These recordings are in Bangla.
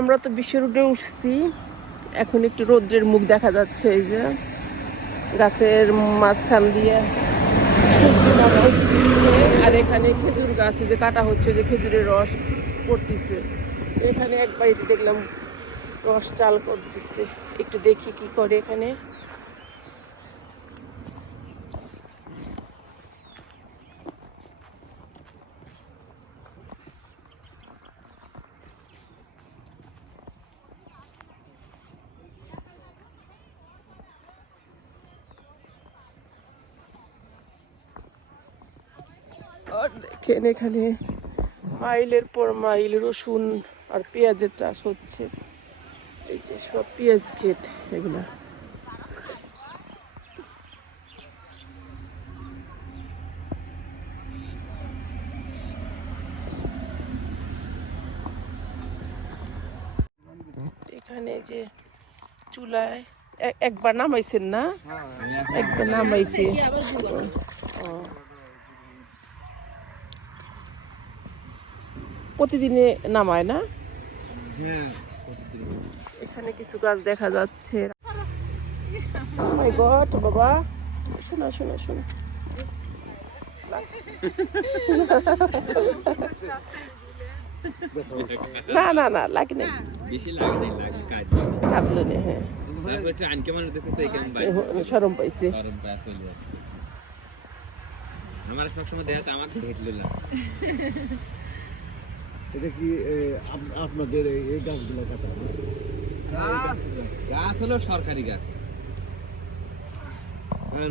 আমরা তো বিশ্ব রোডে উঠছি, এখন একটু রৌদ্রের মুখ দেখা যাচ্ছে। এই যে গাছের মাঝখান দিয়ে আর এখানে খেজুর গাছ যে কাটা হচ্ছে, যে খেজুরের রস পড়তেছে। এখানে এক বাড়িতে দেখলাম রস চাল করতেছে, একটু দেখি কি করে এখানে। আর দেখেন এখানে মাইলের পর মাইল রসুন আর পেঁয়াজের চাষ হচ্ছে। এই যে সব পেঁয়াজ ক্ষেত এগুলা। এখানে যে চুলায় একবার নামাইছেন না? একবার নামাইছে। প্রতিদিনে নামায় না? এখানে কিছু গাছ দেখা যাচ্ছে। মাই গড বাবা, শোনা শোনা শোনা। না না না লাগে না, বেশি লাগে না, লাগে কাজ কাটলো না। হ্যাঁ একটু আনকে মানুষ দেখতে তো এখানে বাইরে শরম পাইছে। গরম পায় চলে যাচ্ছে। আমার সবসময় দেখা তো আমার দেখে না। এটা কি আপনাদের এই গাছগুলো কাটা? গাছ হলো সরকারি গাছ,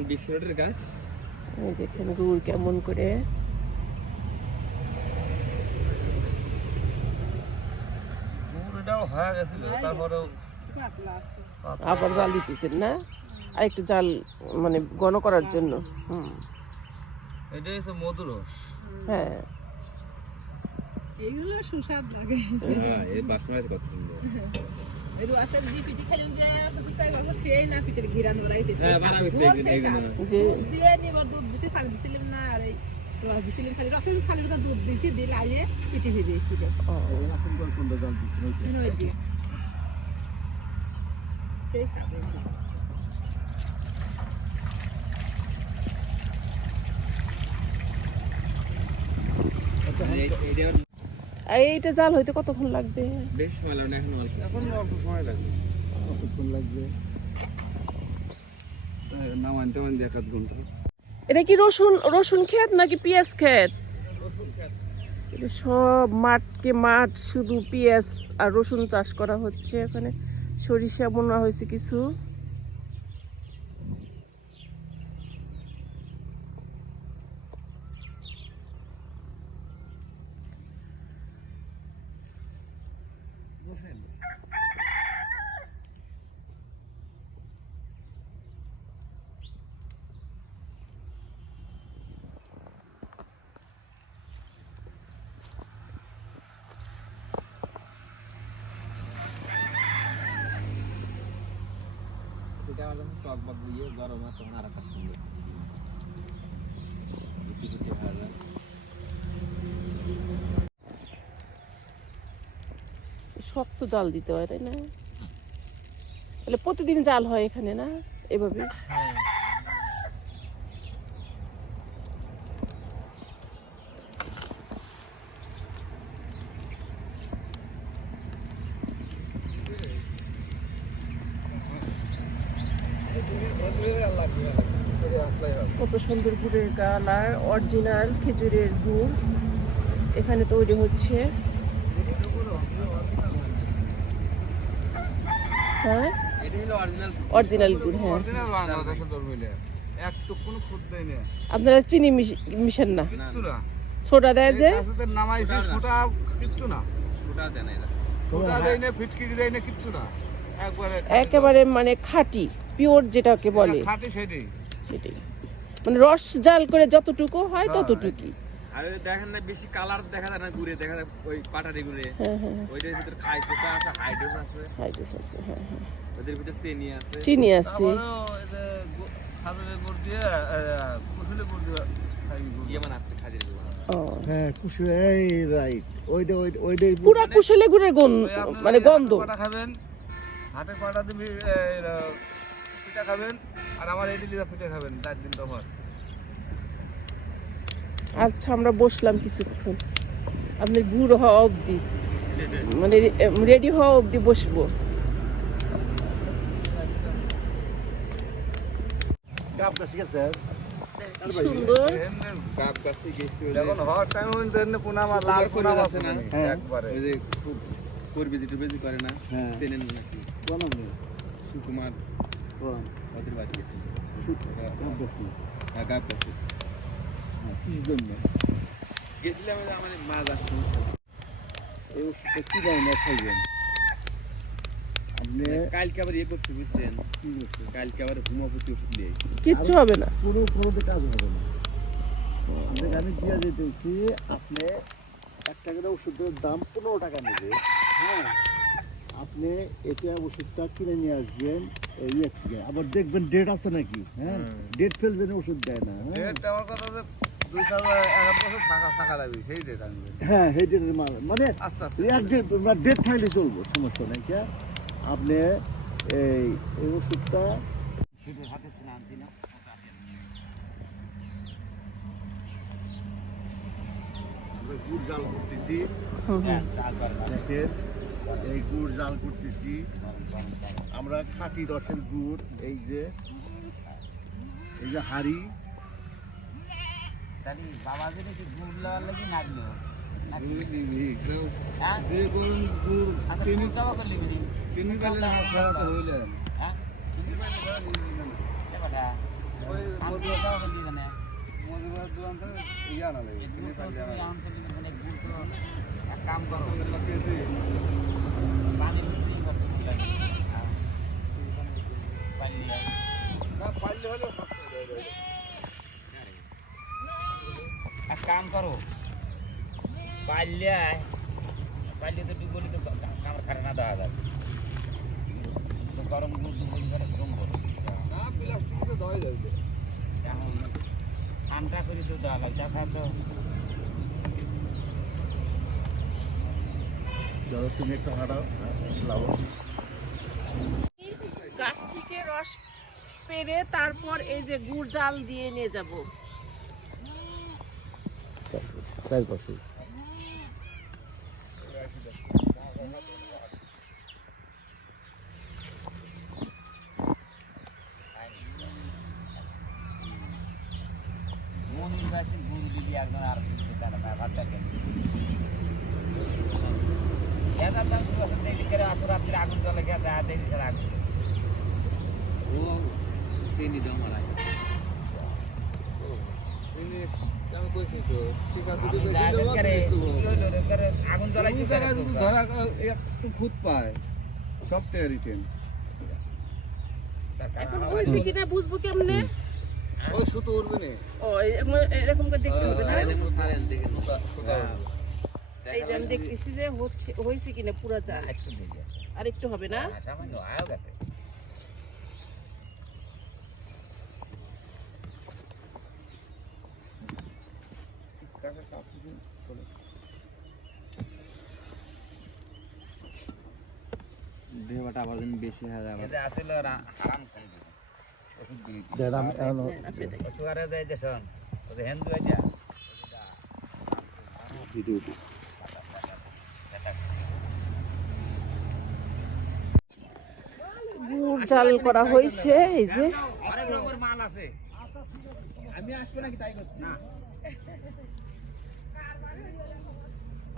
বিশ্ব রোডের গাছ। দেখেন গুড় কেমন করে হয়ে গেছিল, তারপরেও আবার জাল দিতেছেন না? আর একটু জাল মানে ঘন করার জন্য। এটা হচ্ছে মধুরস। হ্যাঁ এইগুলো সুস্বাদ লাগে। হ্যাঁ এই বাসমতি কত সুন্দর। এর আসল জি পিটি খালি যে সুস্বাদ গল্প সেই না পিটের ঘিরা নড়াইতে। হ্যাঁ বানাবি তো এইগুলো যে দিয়ে নিবার দুধ দিতে পানি দিছিলাম না, আর এই রস দিছিলাম খালি, রসের খালি দুধ দিতে দিলে আইয়ে পিটি ভেজে দিয়েছিল। এখন কোনটা জাল দিচ্ছিল? ওই দিয়ে সেই স্বাদ হয়েছে। এইটা জাল হইতে কতক্ষণ লাগবে? বেশ সময় লাগবে না, এখন অল্প সময় লাগবে। কতক্ষণ লাগবে? নামানতে মানে 1-1.5 ঘন্টা। এটা কি রসুন রসুন ক্ষেত নাকি পেঁয়াজ ক্ষেত? এটা সব মাঠকে মাঠ, শুধু পেঁয়াজ আর রসুন চাষ করা হচ্ছে। এখানে সরিষা বোনা হয়েছে কিছু। এটা হলো টক বাদ দিয়ে গরম আছে, তখন আর একটা সুন্দর পিটি হয়ে যায়। শক্ত জাল দিতে হয়, তাই না? তাহলে প্রতিদিন জাল হয় এখানে না এভাবে? কত সুন্দর গুড়ের কালার, অরিজিনাল খেজুরের গুড় এখানে তৈরি হচ্ছে। হ্যাঁ অরিজিনাল গুড়। হ্যাঁ আপনারা চিনি মিশান না? সোডা দেয় যে? নামাইছি সোডা কিচ্ছু না, ওটা দেন না, সোডা দেয় না, ফিটকিরি দেয় না, কিচ্ছু না, একেবারে মানে খাঁটি পিওর যেটাকে বলে খাঁটি সেটাই। সেটাই মানে রস জাল করে যতটুকু হয় ততটুকুই। আর দেখেন না বেশি কালার দেখা যায় না গুড়ে, দেখা যায় ওই পাটারি গুড়ে। হ্যাঁ হ্যাঁ ওইটার ভিতর খাইছোটা আছে, হাইড্রোস আছে, হাইড্রোস আছে। হ্যাঁ হ্যাঁ ওদের ভিতর চিনি আছে, চিনি আছে। খাজুরের গুড় দিয়ে কুসুলের গুড় দিয়ে ইয়ে বানাচ্ছে খাজির গুড়। ও হ্যাঁ কুশি এই রাইট ওইটাই পুরা কুশেলে গুড়ের মানে গন্ধ। পাটা খাবেন, হাটের পাটা তুমি পিঠা খাবেন, আর আমার এই লিদা পিঠা খাবেন 4 দিন তোমার। আচ্ছা আমরা বসলাম কিছুক্ষণ, আপনি গুড় হওয়া অবধি, মানে রেডি হওয়া অবধি বসবো। কাপ কাছে গেছে সুন্দর। গাব গাছে গেছি যখন হওয়ার টাইম হইছে না পুনামা লাল পুনামা আছে না হ্যাঁ। একবারে ওই যে খুব করবিজি টুবেজি করে না, হ্যাঁ। চেনেন নাকি কোন আমি সুকুমার কোন ওদের বাড়ি গেছি। কাপ কাছে হ্যাঁ, গাব গাছে কি জন্য গেছিলাম, ওই যে আমার মাছ আসছে। এই ওষুধটা কি দাম না খাইবেন আপনি কালকে আবার ইয়ে করছি বুঝছেন, কি করছেন কালকে আবার হোমিওপ্যাথি ওষুধ দিয়ে কিচ্ছু হবে না। কোনোতে কাজ হবে না আপনাকে আমি দিয়ে দিতেছি আপনি 1 টাকার ওষুধের দাম 15 টাকা নেবে। হ্যাঁ আপনি এটা ওষুধটা কিনে নিয়ে আসবেন এই থেকে, আবার দেখবেন ডেট আছে নাকি। হ্যাঁ ডেট ফেলবেন ওষুধ দেয় না। হ্যাঁ ডেট আমার কথা যে 2 সাল 1 বছর ফাঁকা ফাঁকা লাগবে সেই ডেট আনবে। হ্যাঁ এই ডেটের মাল মানে আস্তে আস্তে এক ডেট ডেট থাকলে চলবো, সমস্যা নাই। কে আপনি এই এই ওষুধটা শুধু হাতে কিনে আনছি না। গুড় জাল করতেছি, হুম হুম। দেখেন এই গুড় জাল করতেছি আমরা খাঁটি রসের গুড়। এই যে হাড়ি বাবা যদি গুড় লাগার লাগি নাগলো যে বলুন গুড় তিনি তিনি বেলে খাওয়া তো হইলেন মজুবার দোকান থেকে ইয়া না লাগে তিনি পাইলে কাম করো কেজি পানির ভিতরেই করতে লাগে পানি না পাইলে হলো এক কাম করো পাইলে তো ডুবলি তো কামড় খাটে না দেওয়া যাবে তো গরম দুধ ডুবলি করে গরম করো না প্লাস্টিক তো দেওয়া যাবে এখন ঠান্ডা করে তো দেওয়া লাগে দেখা তো ধরো তুমি একটা হাঁটাও লাভ গাছ থেকে রস পেরে তারপর এই যে গুড় জাল দিয়ে নিয়ে যাব। 4%। মনির বাসি গুরু দিদি একজন আর দিতে চায় না ভাবটা কেন এটা তো দেখি করে আসো রাত্রে আগুন জ্বলে গিয়ে দেখা দেখি স্যার আগুন ও তিনি দাও মারা তিনি আমি কইছি তো ঠিক আছে আমি যদি যা বেশি দেবো করে একটু কি হইলো রে করে আগুন জ্বলাইতে তুমি জায়গায় যদি ধরা একটু খুদ পায় সব রিটেন এখন হয়েছে কিনা বুঝবো কেমনে? ওই সুতো উঠবে না ও এরকম করে দেখতে হবে না। সারেন দিকে সুতা সুতা এই যে আমি দেখতেছি যে হয়েছে কিনা পুরো জাল। একটু দিকে আর একটু হবে না? সামান্য আয়ও গেছে কাকা কাছে চলে দেহটা আবার যেন বেশি হয়ে যাবে এটা আসলে আরাম করবে ওষুধ দিলি দেরাম এনো সুগারে যায় দেশন ওদের হিন্দু এটা ভিডিও গুড় জাল করা হয়েছে এই যে। অনেক রকমের মাল আছে আমি আসবো নাকি তাই করছি না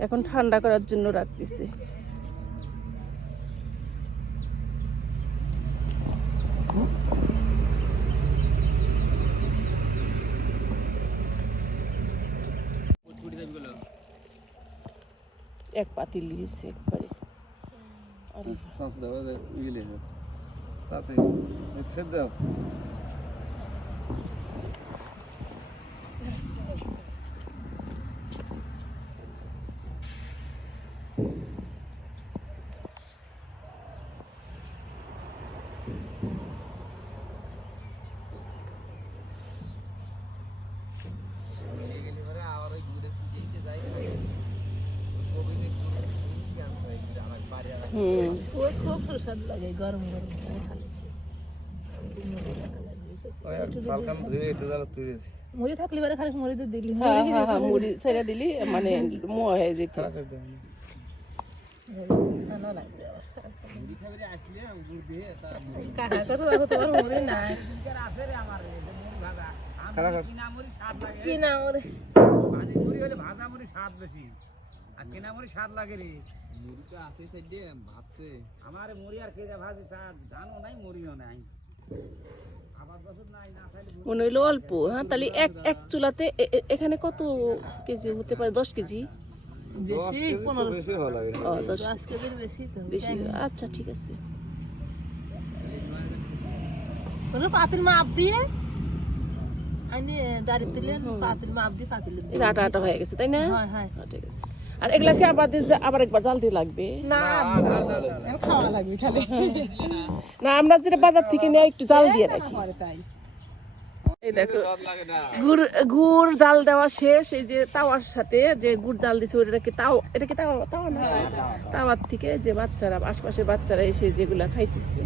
এখন ঠান্ডা করার জন্য রাখতেছি। এক পাতিল লিয়েছে একবারে। আরে শ্বাস দাও ইলে তাতে সেদ দাও আবার ওই দুধে ওই খুব প্রসাদ লাগে গরম গরম খালি ওই হালকা ধুয়ে একটু জ্বালা তুলে মুড়ি থাকলে পরে খালি মুড়ি তো দিলি হ্যাঁ হ্যাঁ হ্যাঁ মুড়ি ছেড়ে দিলি মানে মোয়া হয়ে যেত। খারাপ করে দেয় না লাগে কাকা কত বাবু তোমার মুড়ি নাই খারাপ কি না ওরে মনে হইলো অল্প। হ্যাঁ তাহলে এক এক চুলাতে এখানে কত কেজি হতে পারে? 10 কেজি? বেশি 15 বেশি ভালো লাগে ও 10 10 কেজির বেশি তো বেশি। আচ্ছা ঠিক আছে। ওরে পাতিল মাপ দিয়ে আইনে দাঁড়ি দিলেন পাতিল মাপ দিয়ে পাতিল এটা আটা আটা হয়ে গেছে তাই না? হয় হয় হ্যাঁ, ঠিক আছে। আর এগুলাকে আবার একবার জাল দিয়ে লাগবে না খাওয়া লাগবে খালি না? আমরা যেটা বাজার থেকে নিয়ে একটু জাল দিয়ে রাখি। করে তাই এই দেখো স্বাদ লাগে না গুড় জাল দেওয়া শেষ। এই যে তাওয়ার সাথে যে গুড় জাল দিছে ওটাকে এটা কি তাওয়া না? তাওয়ার থেকে যে বাচ্চারা আশপাশের বাচ্চারা এসে যেগুলা খাইতেছে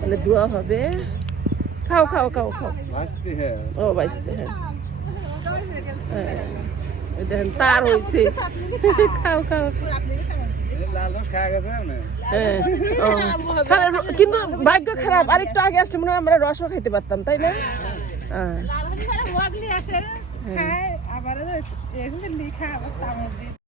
মানে ধোয়া হবে। খাও খাও খাও খাও। ভাজতে হ্যাঁ ও বাইসতে হ্যাঁ হ্যাঁ এই দেখেন তার হয়েছে। খাও খাও লাল রস খাওয়া গেছে না হ্যাঁ ও। কিন্তু ভাগ্য খারাপ, আর একটু আগে আসলে মনে হয় আমরা রসও খাইতে পারতাম তাই না? হ্যাঁ লাল হলি ওয়াগলি আসে খায় আবার এখন লিখা আবার তামর দিয়ে